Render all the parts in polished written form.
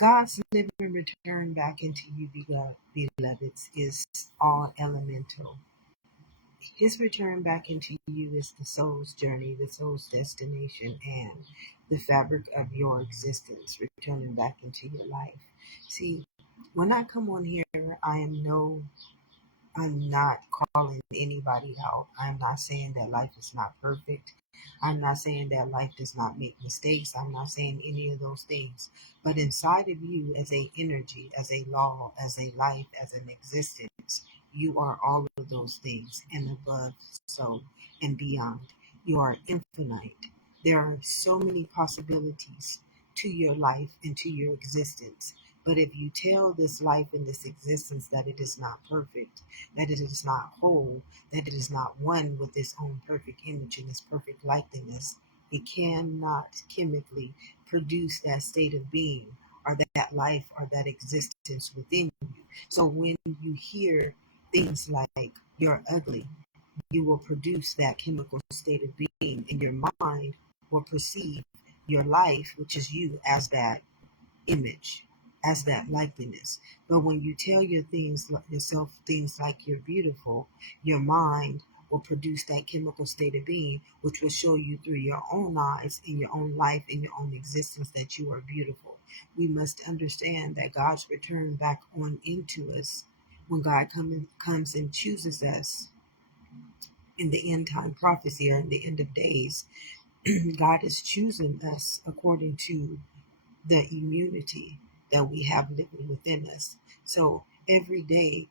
God's living return back into you, beloveds, is all elemental. His return back into you is the soul's journey, the soul's destination, and the fabric of your existence returning back into your life. See, when I come on here, I'm not calling anybody out. I'm not saying that life is not perfect. I'm not saying that life does not make mistakes. I'm not saying any of those things. But inside of you, as a energy, as a law, as a life, as an existence, you are all of those things and above, so, and beyond. You are infinite. There are so many possibilities to your life and to your existence. But if you tell this life and this existence that it is not perfect, that it is not whole, that it is not one with its own perfect image and its perfect likeness, it cannot chemically produce that state of being or that life or that existence within you. So when you hear things like you're ugly, you will produce that chemical state of being, and your mind will perceive your life, which is you, as that image, as that likeness. But when you tell yourself things like you're beautiful, your mind will produce that chemical state of being, which will show you through your own eyes, in your own life, in your own existence, that you are beautiful. We must understand that God's return back on into us, when God comes and chooses us in the end time prophecy, or in the end of days, God is choosing us according to the immunity that we have living within us. So every day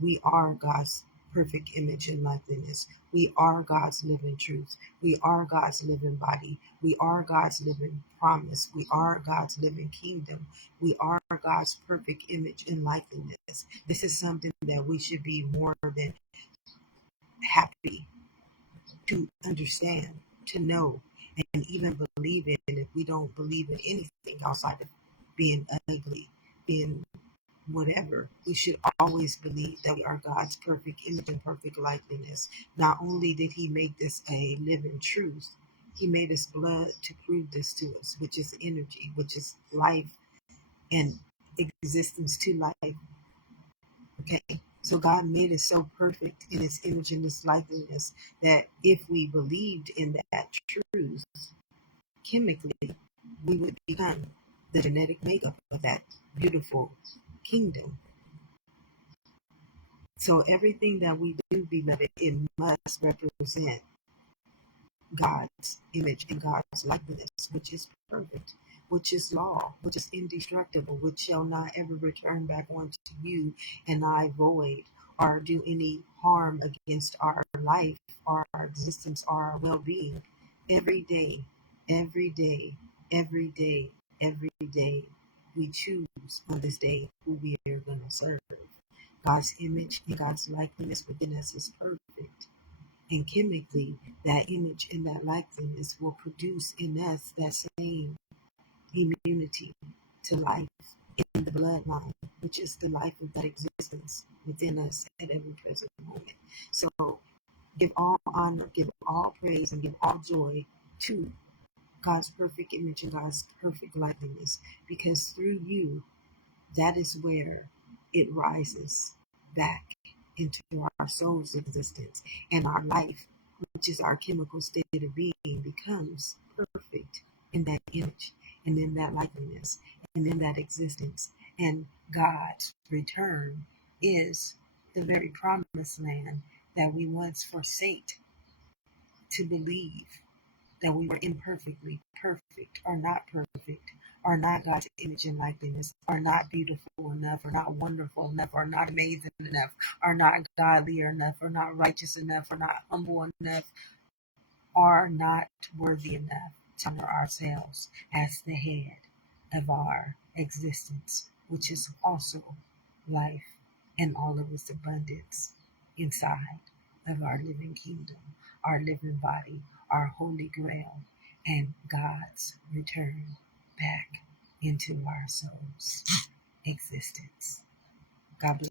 we are God's perfect image and likeness. We are God's living truth. We are God's living body. We are God's living promise. We are God's living kingdom. We are God's perfect image and likeness. This is something that we should be more than happy to understand, to know, and even believe in. If we don't believe in anything outside of being ugly, being whatever, we should always believe that we are God's perfect image and perfect likeness. Not only did He make this a living truth, He made His blood to prove this to us, which is energy, which is life and existence to life. Okay, so God made it so perfect in His image and His likeness that if we believed in that truth, chemically, we would become the genetic makeup of that beautiful kingdom. So everything that we do, beloved, it must represent God's image and God's likeness, which is perfect, which is law, which is indestructible, which shall not ever return back onto you and I void, or do any harm against our life, our existence, our well-being. Every day, every day, every day, every day, we choose on this day who we are going to serve. God's image and God's likeness within us is perfect. And chemically, that image and that likeness will produce in us that same immunity to life in the bloodline, which is the life of that existence within us at every present moment. So give all honor, give all praise, and give all joy to God's perfect image and God's perfect likeness, because through you, that is where it rises back into our soul's existence, and our life, which is our chemical state of being, becomes perfect in that image and in that likeness and in that existence. And God's return is the very promised land that we once forsake to believe that we were imperfectly perfect, or not perfect, or not God's image and likeness, or not beautiful enough, or not wonderful enough, or not amazing enough, or not godly enough, or not righteous enough, or not humble enough, or not worthy enough to honor ourselves as the head of our existence, which is also life and all of its abundance inside of our living kingdom, our living body, our holy grail, and God's return back into our soul's existence. God bless.